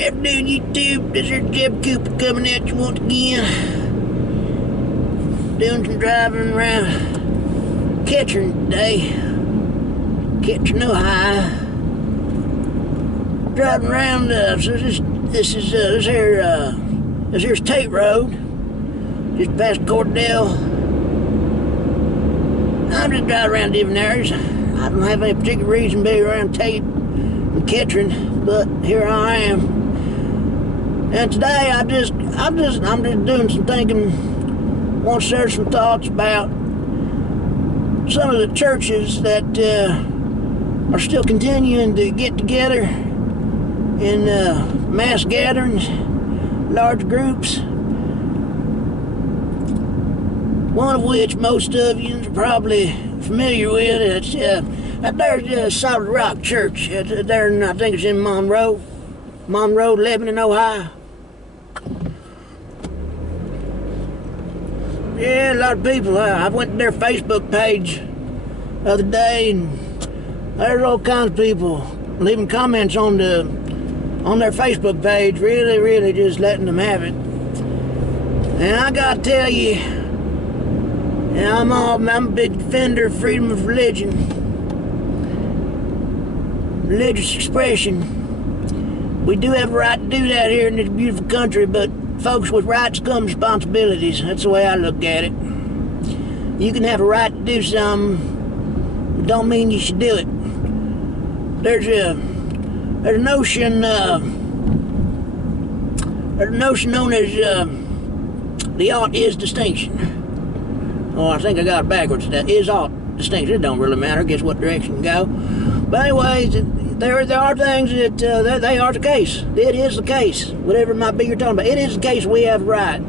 Afternoon, YouTube. This is Jeb Cooper coming at you once again. Doing some driving around Kettering today. Kettering, Ohio. Driving around, so this here's Tate Road. Just past Cordell. I'm just driving around different areas. I don't have any particular reason to be around Tate and Kettering, but here I am. And today I'm just doing some thinking. Want to share some thoughts about some of the churches that are still continuing to get together in mass gatherings, large groups. One of which most of you are probably familiar with. It's there's Solid Rock Church. It's there, I think it's in Monroe, Lebanon, Ohio. Yeah, a lot of people. I went to their Facebook page the other day, and there's all kinds of people leaving comments on their Facebook page, really just letting them have it. And I gotta tell you, I'm a big defender of freedom of religion, religious expression. We do have a right to do that here in this beautiful country, but folks, with rights come responsibilities. That's the way I look at it. You can have a right to do something, but don't mean you should do it. There's a notion known as the ought is distinction. Oh, I think I got it backwards. That is ought distinction. It don't really matter. Guess what direction you go. But anyways, there are things that they are the case. It is the case. Whatever it might be you're talking about. It is the case we have a right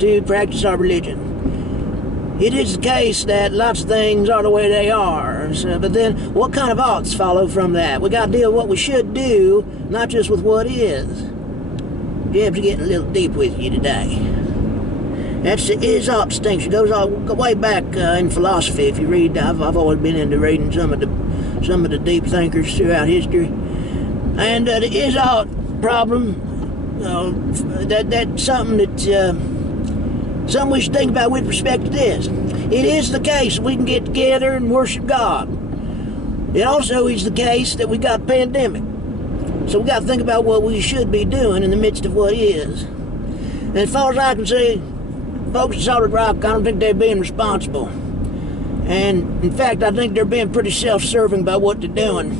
to practice our religion. It is the case that lots of things are the way they are. So, but then, what kind of oughts follow from that? We got to deal with what we should do, not just with what is. Jeb's getting a little deep with you today. That's the is-ought distinction. It goes all way back in philosophy. If you read, I've always been into reading some of the deep thinkers throughout history. And the is-ought problem, that's something that something we should think about with respect to this. It is the case we can get together and worship God. It also is the case that we got a pandemic. So we got to think about what we should be doing in the midst of what is. And as far as I can see, folks at Solid Rock, I don't think they're being responsible. And in fact, I think they're being pretty self-serving about what they're doing.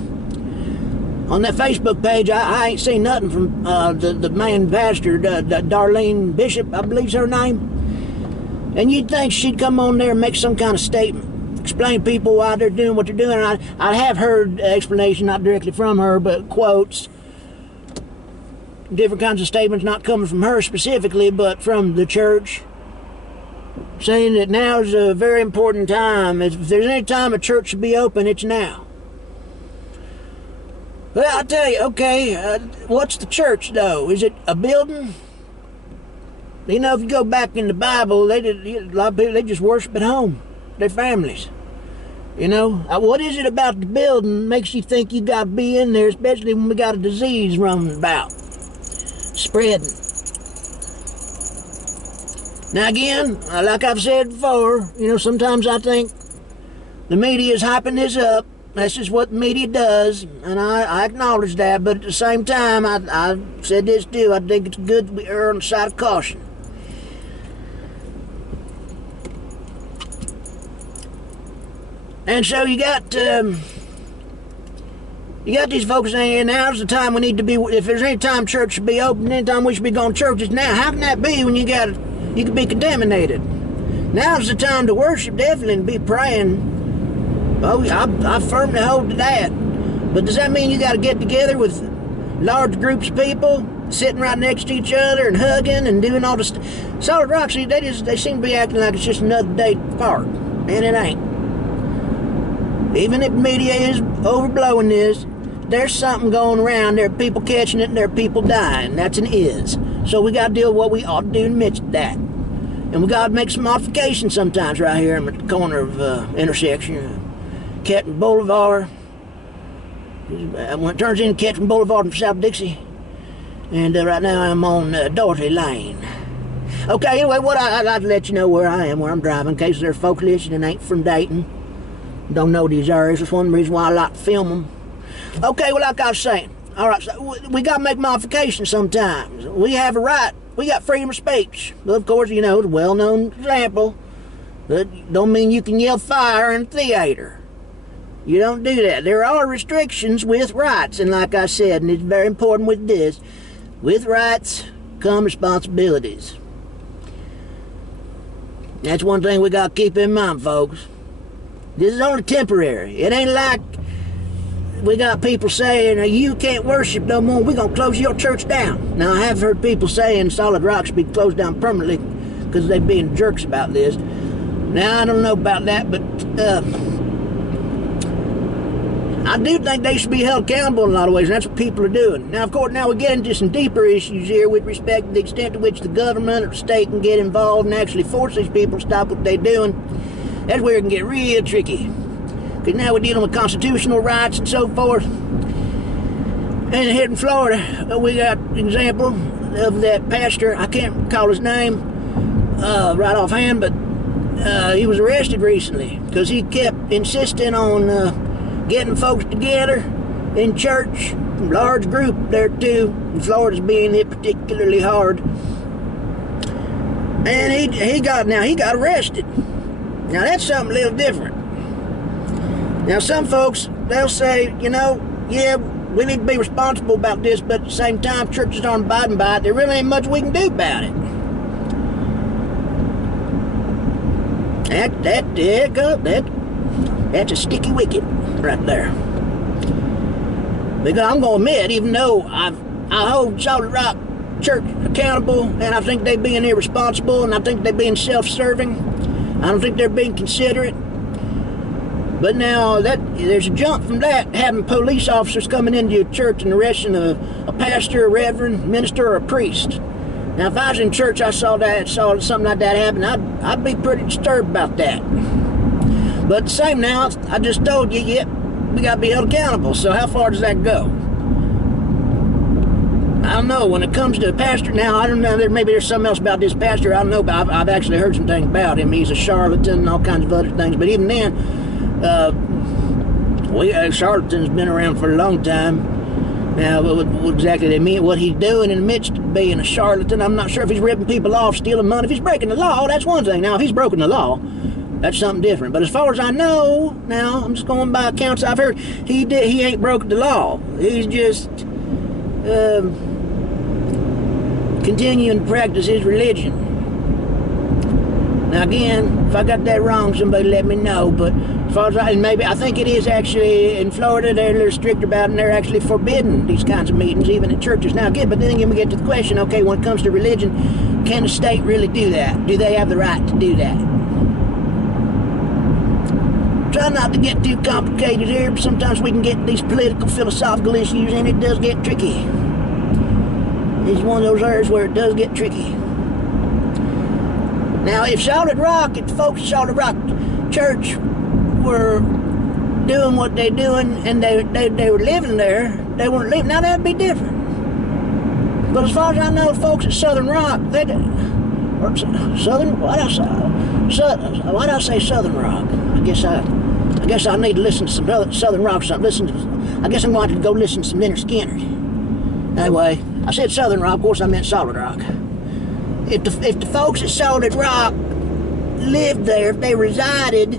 On that Facebook page, I ain't seen nothing from the main pastor, Darlene Bishop, I believe's her name. And you'd think she'd come on there and make some kind of statement, explain to people why they're doing what they're doing. And I have heard explanation, not directly from her, but quotes, different kinds of statements, not coming from her specifically, but from the church, saying that now is a very important time. If there's any time a church should be open, it's now. Well, I'll tell you, okay, what's the church, though? Is it a building? You know, if you go back in the Bible, a lot of people, they just worship at home, their families. You know, what is it about the building makes you think you got to be in there, especially when we got a disease running about, spreading? Now again, like I've said before, you know, sometimes I think the media is hyping this up. That's just what the media does, and I acknowledge that, but at the same time, I said this too, I think it's good we err on the side of caution. And so you got these folks saying, now's the time we need to be, if there's any time church should be open, any time we should be going to church, it's now. How can that be when you could be contaminated? Now's the time to worship, definitely, and be praying. Oh, I firmly hold to that. But does that mean you got to get together with large groups of people, sitting right next to each other and hugging and doing all this? Solid Rock, see, they seem to be acting like it's just another day park, and it ain't. Even if the media is overblowing this, there's something going around. There are people catching it and there are people dying. That's an is. So we got to deal with what we ought to do in the midst of that. And we got to make some modifications sometimes right here in the corner of intersection. Kettering Boulevard. When it turns into Kettering Boulevard from South Dixie, And right now I'm on Dorothy Lane. Okay, anyway, what I'd like to let you know where I am, where I'm driving, in case there's folk listening that ain't from Dayton. Don't know these areas. That's one reason why I like to film them. Okay, well, like I was saying, all right, so we got to make modifications sometimes. We have a right. We got freedom of speech. But of course, you know, it's a well-known example. That don't mean you can yell fire in a theater. You don't do that. There are restrictions with rights, and like I said, and it's very important with this, with rights come responsibilities. That's one thing we got to keep in mind, folks. This is only temporary. It ain't like we got people saying, you can't worship no more, we're going to close your church down. Now, I have heard people saying Solid Rock should be closed down permanently because they're being jerks about this. Now, I don't know about that, but I do think they should be held accountable in a lot of ways, and that's what people are doing. Now, of course, now we get into some deeper issues here with respect to the extent to which the government or the state can get involved and actually force these people to stop what they're doing. That's where it can get real tricky. Because now we're dealing with constitutional rights and so forth. And here in Florida, we got an example of that pastor. I can't recall his name right offhand, but he was arrested recently because he kept insisting on getting folks together in church. A large group there too. And Florida's being hit particularly hard. And he got arrested. Now that's something a little different. Now some folks, they'll say, you know, yeah, we need to be responsible about this, but at the same time, churches aren't abiding by it. There really ain't much we can do about it. That's a sticky wicket right there. Because I'm going to admit, even though I hold Solid Rock Church accountable, and I think they're being irresponsible, and I think they're being self-serving, I don't think they're being considerate. But now there's a jump from that, having police officers coming into your church and arresting a pastor, a reverend, minister, or a priest. Now, if I was in church, I saw something like that happen, I'd be pretty disturbed about that. But the same now, I just told you, yep, we got to be held accountable. So how far does that go? I don't know. When it comes to a pastor, now, I don't know, maybe there's something else about this pastor, I don't know, but I've actually heard some things about him. He's a charlatan and all kinds of other things. But even then, charlatan's been around for a long time. Now, what exactly they mean, what he's doing in the midst of being a charlatan, I'm not sure if he's ripping people off, stealing money. If he's breaking the law, that's one thing. Now, if he's broken the law, that's something different. But as far as I know, now, I'm just going by accounts I've heard, he ain't broken the law. He's just continuing to practice his religion. Now again, if I got that wrong, somebody let me know. But as far as I think it is actually in Florida, they're a little stricter about it, and they're actually forbidding these kinds of meetings, even at churches. Now again, but then again we get to the question, okay, when it comes to religion, can the state really do that? Do they have the right to do that? Try not to get too complicated here, but sometimes we can get these political, philosophical issues, and it does get tricky. It's one of those areas where it does get tricky. Now, if Solid Rock, if the folks at Solid Rock Church were doing what they're doing and they were living there, they weren't living, now that'd be different. But as far as I know, folks at Southern Rock, why did I say Southern Rock? I guess I need to listen to some Southern Rock or something. I guess I'm going to go listen to some Leonard Skinner. Anyway, I said Southern Rock, of course I meant Solid Rock. If the folks at Solid Rock lived there, if they resided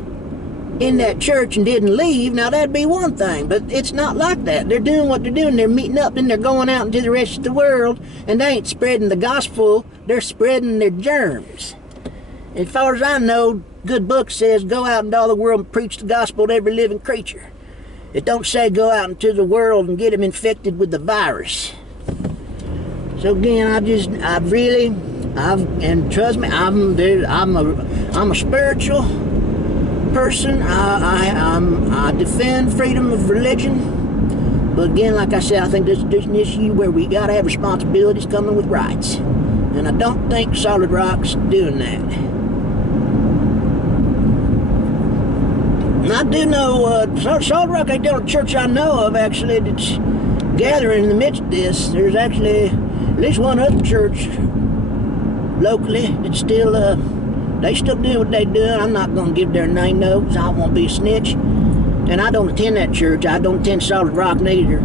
in that church and didn't leave, now that'd be one thing. But it's not like that. They're doing what they're doing. They're meeting up and they're going out into the rest of the world, and they ain't spreading the gospel. They're spreading their germs. As far as I know, good book says go out into all the world and preach the gospel to every living creature. It don't say go out into the world and get them infected with the virus. So again, and trust me, I'm a spiritual person. I defend freedom of religion, but again, like I said, I think this is an issue where we gotta have responsibilities coming with rights, and I don't think Solid Rock's doing that. And I do know Solid Rock ain't the only church I know of actually that's gathering in the midst of this. There's actually There's one other church locally that's still, they still doing what they doing. I'm not going to give their name though, because I won't be a snitch. And I don't attend that church. I don't attend Solid Rock neither.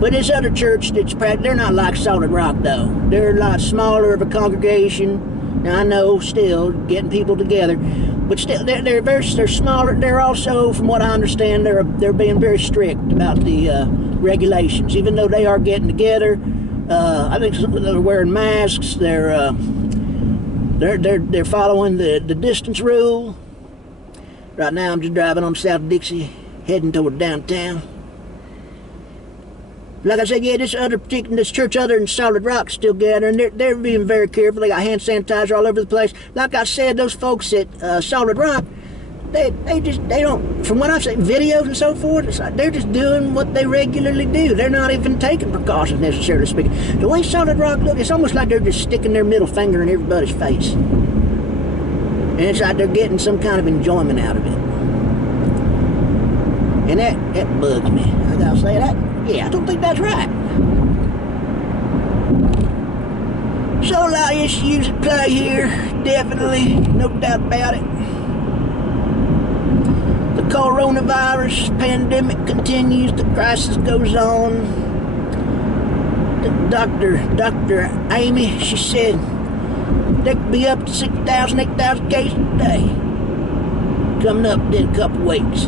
But this other church that's they're not like Solid Rock though. They're a lot smaller of a congregation. Now I know still getting people together, but still they're smaller. They're also, from what I understand, they're being very strict about the regulations. Even though they are getting together, I think they're wearing masks. They're following the distance rule. Right now I'm just driving on South Dixie, heading toward downtown. Like I said, yeah, this church other than Solid Rock still gathering. They're being very careful. They got hand sanitizer all over the place. Like I said, those folks at Solid Rock, they don't, from what I've seen, videos and so forth, it's like they're just doing what they regularly do. They're not even taking precautions, necessarily speaking. The way Solid Rock look, it's almost like they're just sticking their middle finger in everybody's face. And it's like they're getting some kind of enjoyment out of it. And that bugs me. I gotta say that. Yeah, I don't think that's right. So a lot of issues at play here, definitely, no doubt about it. The coronavirus pandemic continues, the crisis goes on. Dr. Amy, she said there could be up to 6,000, 8,000 cases a day coming up in a couple weeks.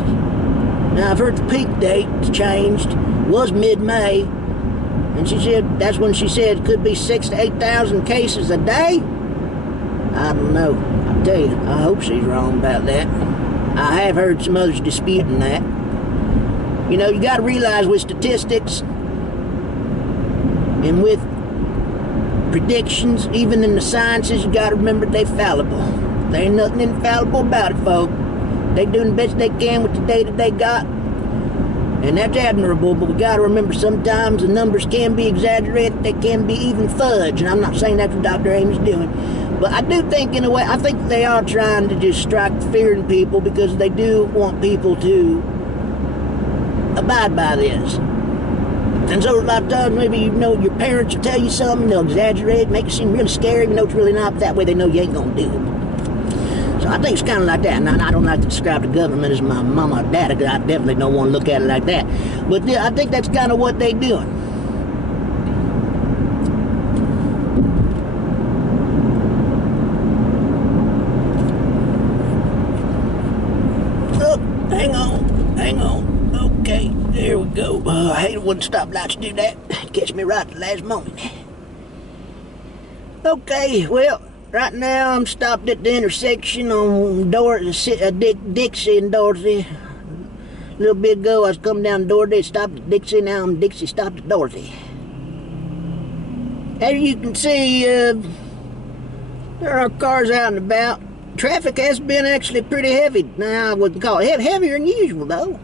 Now I've heard the peak date changed, was mid-May, and she said that's when she said it could be 6,000 to 8,000 cases a day. I don't know. I tell you, I hope she's wrong about that. I have heard some others disputing that. You know, you got to realize with statistics and with predictions, even in the sciences, you got to remember they're fallible. There ain't nothing infallible about it, folks. They doing the best they can with the data they got, and that's admirable, but we got to remember sometimes the numbers can be exaggerated, they can be even fudged, and I'm not saying that's what Dr. Amy's doing, but I do think, in a way, I think they are trying to just strike fear in people because they do want people to abide by this. And so a lot of times, maybe, you know, your parents will tell you something, they'll exaggerate, make it seem really scary, even though it's really not. That way they know you ain't gonna do it. So I think it's kind of like that, and I don't like to describe the government as my mama or daddy, because I definitely don't want to look at it like that. But yeah, I think that's kind of what they're doing. Oh, hang on. Okay, there we go. I hate it when stoplights do that. Catch me right at the last moment. Okay, well, right now I'm stopped at the intersection on Dixie and Dorothy. A little bit ago I was coming down Dorothy, stopped at Dixie, now I'm Dixie, stopped at Dorothy. As you can see, there are cars out and about. Traffic has been actually pretty heavy. Now I wouldn't call it heavier than usual though.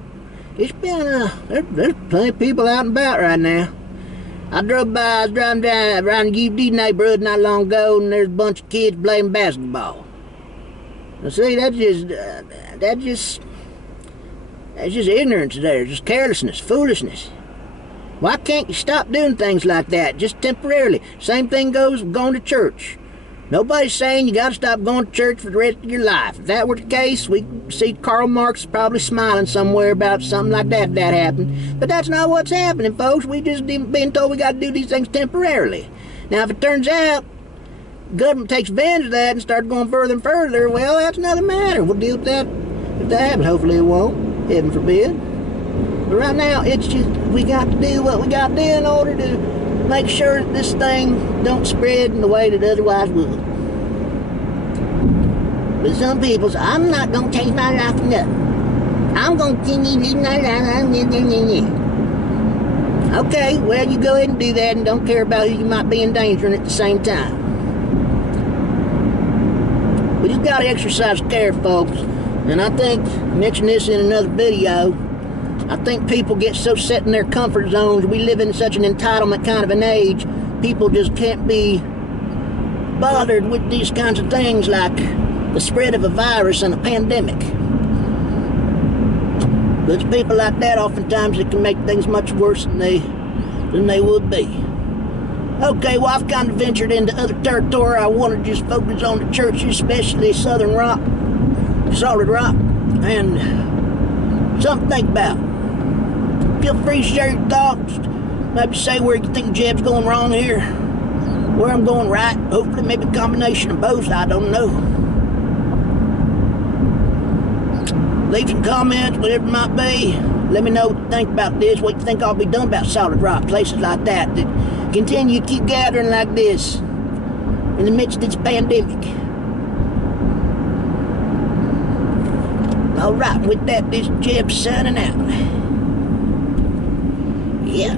It's been, there's plenty of people out and about right now. I was driving down around the UD neighborhood not long ago, and there's a bunch of kids playing basketball. Now see, that's just ignorance there, just carelessness, foolishness. Why can't you stop doing things like that, just temporarily? Same thing goes with going to church. Nobody's saying you got to stop going to church for the rest of your life. If that were the case, we see Karl Marx probably smiling somewhere about something like that if that happened. But that's not what's happening, folks. We just been told we got to do these things temporarily. Now, if it turns out the government takes advantage of that and starts going further and further, well, that's another matter. We'll deal with that if that happens. Hopefully it won't. Heaven forbid. But right now, it's just we got to do what we got to do in order to make sure that this thing don't spread in the way that otherwise would. But some people say, I'm not going to change my life for nothing. I'm going to continue my life. Okay, well, you go ahead and do that and don't care about who you might be endangering at the same time. We just got to exercise care, folks. And I think, I mentioned this in another video, I think people get so set in their comfort zones. We live in such an entitlement kind of an age. People just can't be bothered with these kinds of things like the spread of a virus and a pandemic. But it's people like that oftentimes that can make things much worse than they would be. Okay, well, I've kind of ventured into other territory. I want to just focus on the churches, especially Southern Rock, Solid Rock, and something to think about. Feel free to share your thoughts. Maybe say where you think Jeb's going wrong here, where I'm going right. Hopefully, maybe a combination of both. I don't know. Leave some comments, whatever it might be. Let me know what you think about this, what you think I'll be done about Solid Rock, places like that continue to keep gathering like this in the midst of this pandemic. All right, with that, this Jeb signing out. Yeah.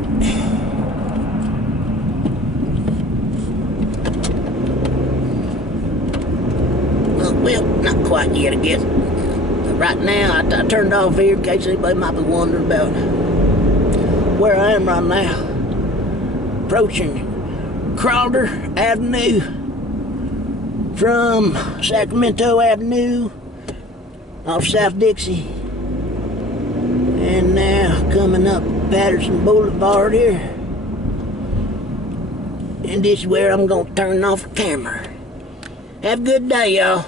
Well, not quite yet, I guess. But right now, I turned off here in case anybody might be wondering about where I am right now. Approaching Crowder Avenue from Sacramento Avenue off South Dixie, and now coming up Patterson Boulevard here, and this is where I'm gonna turn off the camera. Have a good day, y'all.